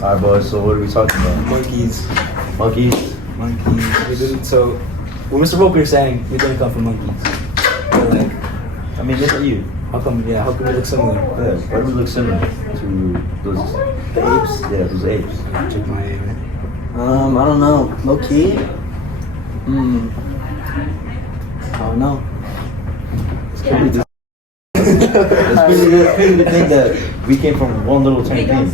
Alright, boys, so what are we talking about? Monkeys. Monkeys? Monkeys. We didn't, so, what Mr. Volker is saying, we didn't come from monkeys. But like, I mean, look at you. how come we look similar? Yeah, why do we look similar to those The apes? Yeah, those apes. Check my ape. I don't know. Low key? I don't know. It's crazy to think that we came from one little tiny thing.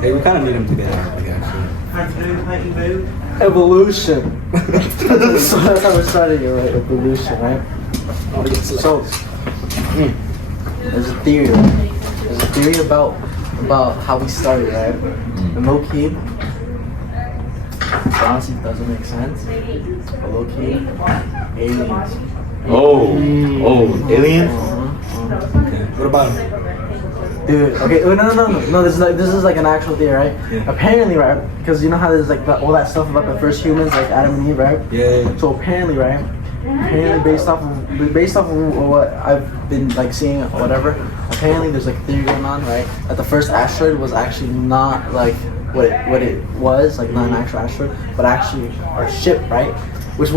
Hey, we kind of need them together, like, actually. Evolution. So that's how we're starting it, right? Evolution, right? So, there's a theory. There's a theory about how we started, right? And low key, honestly, doesn't make sense. But low key, aliens. Oh, aliens? Okay. What about them? Dude, okay, no. This is like an actual theory, right? Yeah. Apparently, right? Because you know how there's like all that stuff about the first humans, like Adam and Eve, right? Yeah. So apparently, right? Apparently, based off of what I've been like seeing, or whatever. Apparently, there's like a theory going on, right? That the first asteroid was actually not like what it was, like not an actual asteroid, but actually our ship, right? Which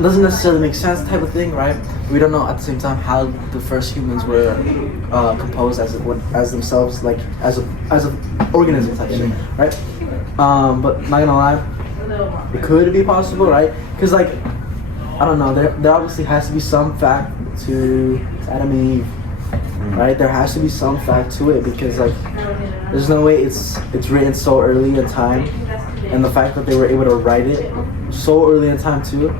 doesn't necessarily make sense, type of thing, right? We don't know at the same time how the first humans were composed as themselves, like as a organism type thing, right? But not gonna lie, it could be possible, right? Because like I don't know, there obviously has to be some fact to Adam and Eve, right? There has to be some fact to it because like there's no way it's written so early in time, and the fact that they were able to write it so early in time too.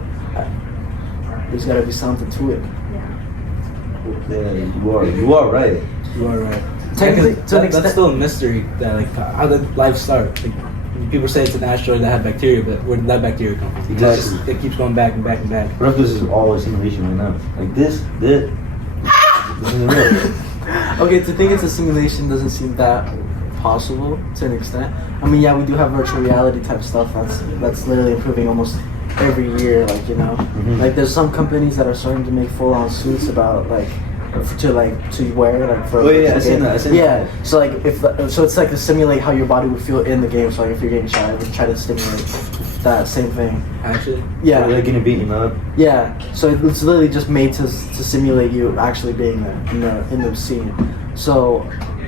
There's gotta be something to it. Yeah, you are right. You are right. Technically, to an extent, that's still a mystery. That like, how did life start? Like, people say it's an asteroid that had bacteria, but where did that bacteria come from? Exactly. It keeps going back and back and back. What if this is all a simulation right now? Like this isn't real. okay, to think it's a simulation doesn't seem that possible to an extent. I mean, yeah, we do have virtual reality type stuff that's literally improving almost every year, like, you know. Like there's some companies that are starting to make full-on suits about like to wear like for I seen that. So like so it's like to simulate how your body would feel in the game. So like if you're getting shot, we try to stimulate that same thing. Actually, Yeah. They're getting beaten up. Yeah, so it's literally just made to simulate you actually being there in the scene. So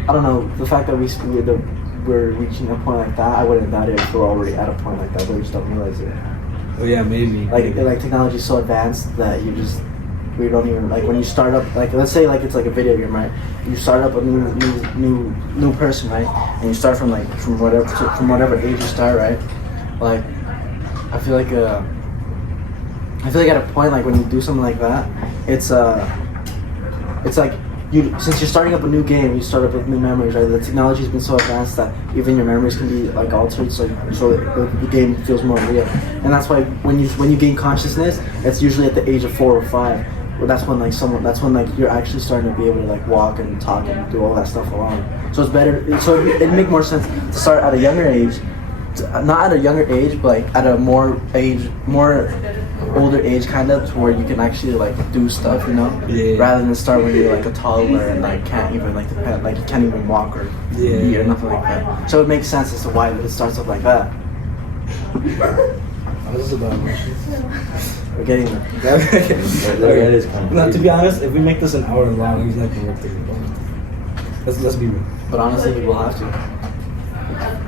I don't know, the fact that we're reaching a point like that, I wouldn't doubt it if we're already at a point like that, but we just don't realize it. oh yeah, maybe. Like technology is so advanced that we don't even like when you start up, like let's say like it's like a video game, right? You start up a new person, right? And you start from whatever age you start, right? Like I feel like at a point like when you do something like that, it's like since you're starting up a new game, you start up with new memories, right? The technology's been so advanced that even your memories can be like altered, so the game feels more real. And that's why when you gain consciousness, it's usually at the age of 4 or 5. Well, that's when like you're actually starting to be able to like walk and talk and do all that stuff alone. So it's better. So it'd make more sense to start at a younger age, not at a younger age, but like at a more older age, kind of, to where you can actually like do stuff, you know, rather than start when you're like a toddler and like can't even like depend, like you can't even walk or eat or nothing like that. So it makes sense as to why it starts up like that. This is about We're getting there. That is kind of No, to crazy. be honest, if we make this an hour long, he's not gonna work through. Let's be real. But honestly, we will have to.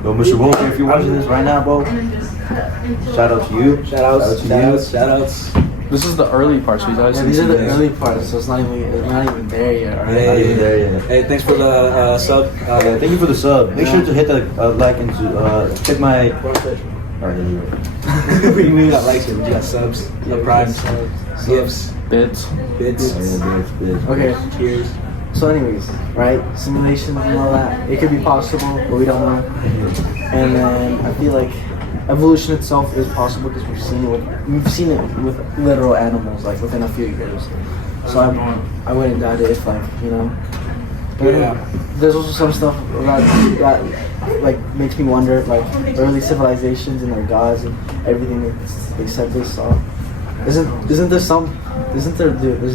Yo, Mr. Volker, if you're watching this right now, bro, shout out to you. Shout outs. This is the early parts. We guys. Yeah, these are the early parts, so it's not even there yet. Right? Not even there yet. Hey, thanks for the sub. Thank you for the sub. Make sure to hit the like and to check my. Alright, We got likes here. We got subs, the primes, gifts, Bits. bits. Okay. Cheers. So anyways, right, simulations and all that, it could be possible, but we don't know. And then I feel like evolution itself is possible because we've seen it with literal animals, like within a few years. So I wouldn't doubt it if, like, you know. But there's also some stuff that like makes me wonder, like early civilizations and their gods and everything they said they saw. There's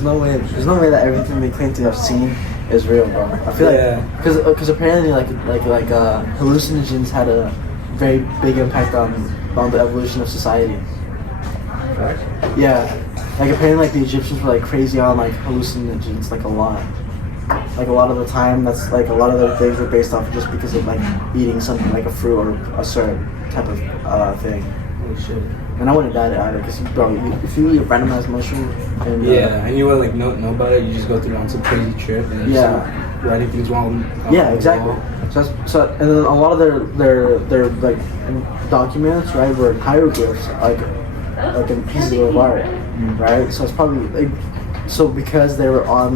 no way that everything they claim to have seen is real, bro. I feel Yeah. like because apparently hallucinogens had a very big impact on the evolution of society. Yeah, like apparently like the Egyptians were like crazy on like hallucinogens like a lot. Like a lot of the time, that's like a lot of their things were based off just because of like eating something like a fruit or a certain type of thing. Oh shit. And I wouldn't doubt it either, because bro, if you eat a randomized mushroom, and Yeah, and you would like know about it. You just go through on some crazy trip and you Yeah. start writing things wrong. on yeah, the exactly. wall. So and then a lot of their like documents, right, were hieroglyphs, like in pieces of art, right? So it's probably like, so because they were on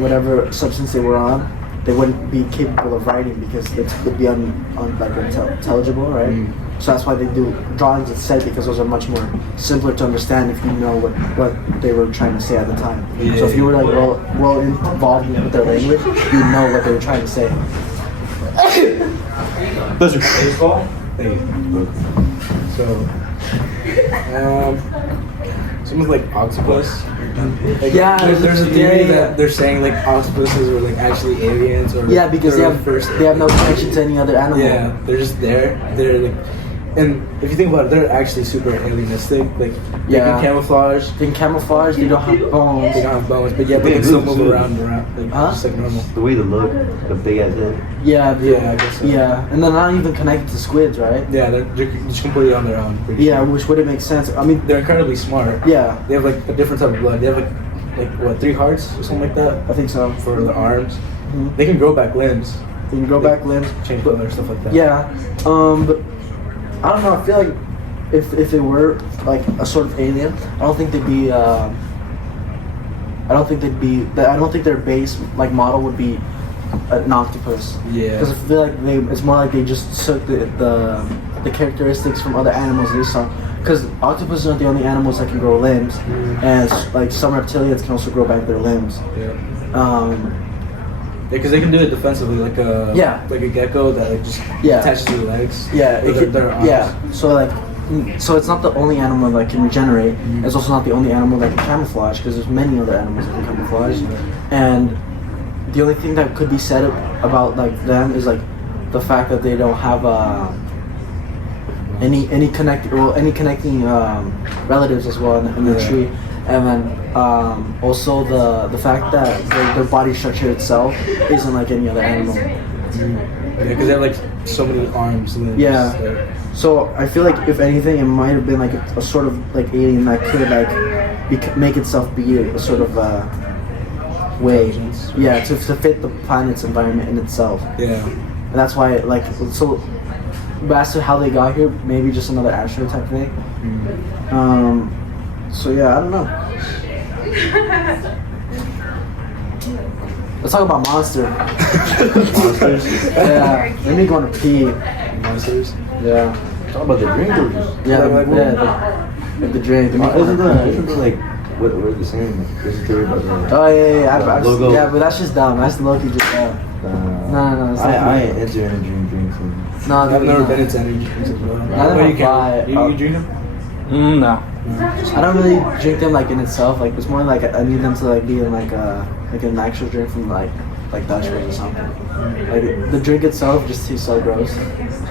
whatever substance they were on, they wouldn't be capable of writing because it would be unintelligible, right? So that's why they do drawings instead, because those are much more simpler to understand if you know what they were trying to say at the time. So if you were like well involved with their language, you know what they were trying to say. Pleasure. Thank you. So, someone's like octopus. Like, Yeah, there's a theory yeah. that they're saying like octopuses were like actually aliens, or Yeah, because they have no connection to any other animal. Yeah, they're just there. They're like, and if you think about it, they're actually super alienistic. Like they Yeah. can camouflage. They can camouflage. They don't have bones. They don't have bones, but yet they They can still move move too. around, like Huh? just like normal. The way they look, the big ass head. Yeah, Yeah, I guess so. yeah, and they're not even connected to squids, right? Yeah, they're just completely on their own. pretty Yeah, sure. which wouldn't make sense. I mean, They're incredibly smart. yeah, They have like a different type of blood. They have like what, 3 hearts or something like that I think so. for the arms. Mhm. They can grow back limbs, They can grow back limbs. change color, stuff like that. Yeah, but I don't know. I feel like if they were like a sort of alien, I don't think they'd be. I don't think they'd be. I don't think their base like model would be an octopus. Yeah. Because I feel like it's more like they just took the characteristics from other animals they saw. Because octopuses aren't the only animals that can grow limbs, and like some reptilians can also grow back their limbs. Yeah. Because they can do it defensively, like a like a gecko that like just Yeah. attaches to the legs. Yeah, with it could, their arms. yeah. So it's not the only animal that can regenerate. It's also not the only animal that can camouflage, because there's many other animals that can camouflage. And the only thing that could be said about like them is like the fact that they don't have any connecting relatives as well in the Yeah. tree. And then also the fact that their body structure itself isn't like any other animal. Yeah, because they have like so many arms. Limbs, Yeah. like- So I feel like if anything, it might have been like a sort of like alien that could like make itself be a sort of way, Intelligence. yeah, to fit the planet's environment in itself. Yeah. And that's why like so. But as to how they got here, maybe just another asteroid type thing. So yeah, I don't know. Let's talk about Monster. Monsters. Yeah, let me go on a pee. Monsters. Yeah. Talk about the drink or just. Yeah, Like, the drink. Isn't the like what are they saying? There's a theory about the. Oh yeah. Logo. Yeah, but that's just dumb. That's Loki just. No, it's not. I ain't into energy drinks. No, I've never been into any drinks as well. Neither What do you have I. you drink them? No. I don't really drink them like in itself. Like it's more like I need them to like be in like an actual drink from like Dutchman or something. Like the drink itself just tastes so gross. So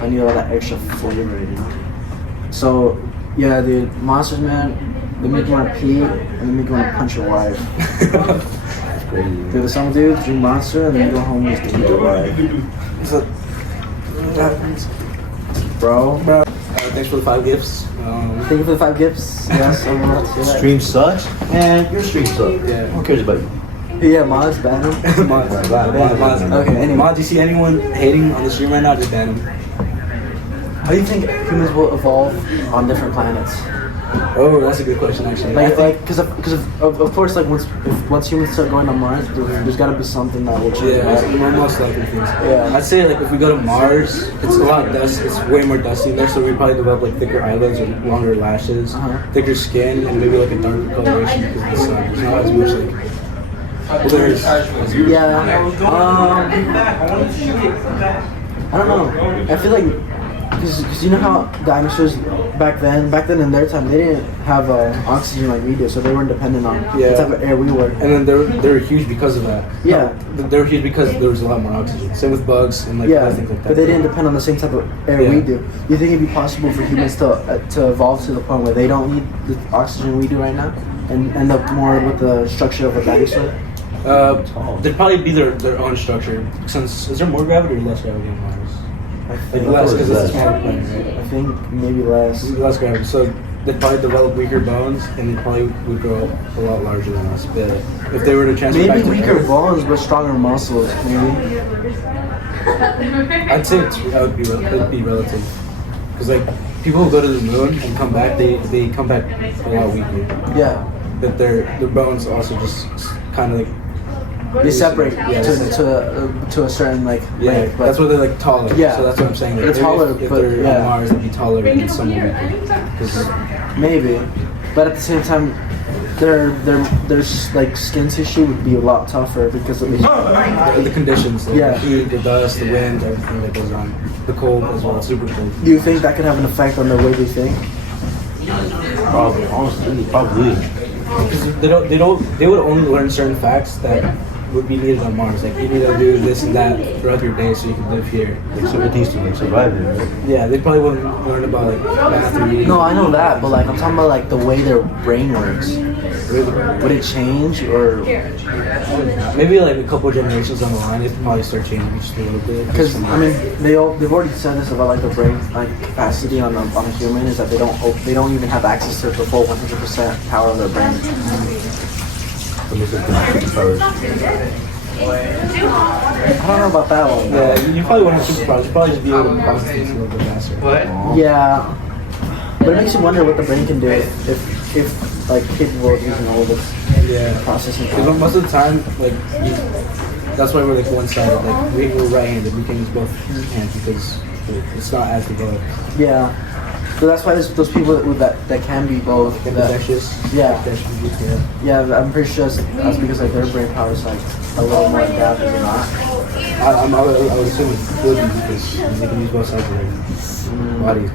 I need all that extra flavor, you know. So yeah, dude, Monsters, man, they make you want to pee and they make you want to punch your wife. That's crazy. Dude, some dudes drink Monster and then you go home and just eat your wife. So, Bro, thanks for the 5 gifts. thank you for the 5 gifts. Yes, I want to see that. Stream sucks, and your stream sucks. Yeah. Who cares about you? Yeah, Mods, ban him. Mods. Okay, anyway. Mods, you see anyone hating on the stream right now, just ban them. How do you think humans will evolve on different planets? Oh, that's a good question, actually. Because of course, like once humans start going to Mars, there's got to be something that will change. Yeah, most likely things. Yeah. I'd say like if we go to Mars, it's a lot dust. It's way more dusty there, so we probably develop like thicker eyelids or longer lashes, thicker skin, and maybe like a darker coloration because of the sun. There's not as much like. Well, there's. Yeah. I don't know. I feel like Because you know how dinosaurs back then in their time they didn't have oxygen like we do, so they weren't dependent on Yeah. the type of air we were. And then they're huge because of that. Yeah. No, they're huge because there was a lot more oxygen. Same with bugs and like Yeah, things like that. but they didn't depend on the same type of air Yeah. we do. You think it'd be possible for humans to evolve to the point where they don't need the oxygen we do right now, and end up more with the structure of a dinosaur? They'd probably be their own structure. Since is there more gravity or less gravity on Mars? I Like think, less because it's a less. smaller planet, right? I think maybe less. Less gravity. So they'd probably develop weaker bones and they probably would grow a lot larger than us. But if they were to transfer back Maybe to weaker Earth, bones but stronger muscles. Maybe. I'd say it'd be relative. Because like people who go to the moon and come back, they come back a lot weaker. Yeah. But their bones also just kind of like They separate Yeah. to a certain like yeah. length, but That's why they're like taller. Yeah. So that's what I'm saying. Like, They're taller, if but they're yeah. on Mars, they'd be taller and somewhat weaker. 'Cause maybe. But at the same time, their like skin tissue would be a lot tougher because of the conditions, like Yeah. the heat, the dust, the wind, everything that goes on, the cold as well, it's super cold. Do you think that could have an effect on the way we think? Probably, honestly, probably. Because they would only learn certain facts that would be needed on Mars. Like you need to do this and that throughout your day so you can live here. Like certain things to like survive there, right? Yeah, they probably wouldn't learn about like math or reading. No, I know that, but like I'm talking about like the way their brain works. Would it change or? Maybe like a couple generations down the line, it probably start changing just a little bit. Because I mean, they've already said this about like the brain like capacity on a human is that they don't even have access to the full 100% power of their brain. So this is the superpowers. I don't know about that one. Yeah, you probably wouldn't have superpowers. You'd probably just be able to process things a little bit faster. Yeah, but it makes you wonder what the brain can do if like capable of using all this Yeah. processing. Because most of the time, like, that's why we're like one-sided. Like, we're right-handed. We can use both hands because it's not as developed. Yeah, so that's why there's those people that can be both. Ambidextrous. Yeah. Yeah. Yeah, I'm pretty sure that's because like their brain power is like a little more adapted than not. I would assume it would be because they can use both sides of their body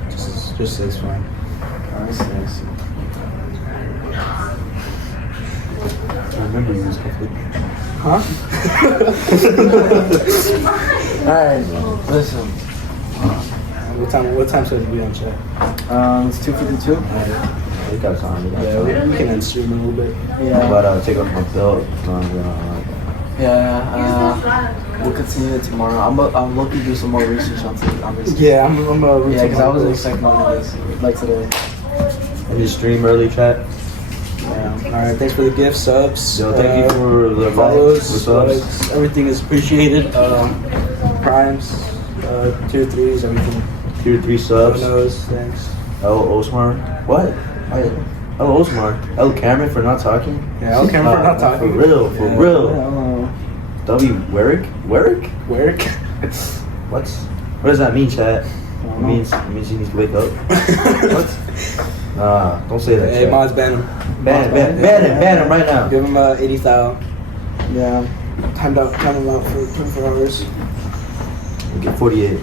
just as fine. I see. I remember you was conflict. Huh? Alright, listen. What time should we be on chat? It's 2:52. We got time. Yeah, we can end stream a little bit. Yeah. But take off my belt. We'll continue it tomorrow. I'm looking to do some more research on this. Yeah, I'm Yeah, because I wasn't expecting this like today. And just stream early, chat. Yeah. All right. Thanks for the gifts, subs. Yo, thank you for the follows, likes, the subs. likes. Everything is appreciated. Primes, tier 3s, everything. Tier 3 subs. Knows, thanks. L. Osmar. What? L. Osmar. L. Cameron for not talking? Yeah, L. Cameron for not talking. For real, for Yeah. real. W. Werrick? Werrick? Work. What does that mean, chat? It means he needs to wake up. What? Nah, don't say that. Hey, chat. Mods, ban him. Ban him right now. Give him 80,000. Yeah. Time him out for 24 hours. We'll get 48.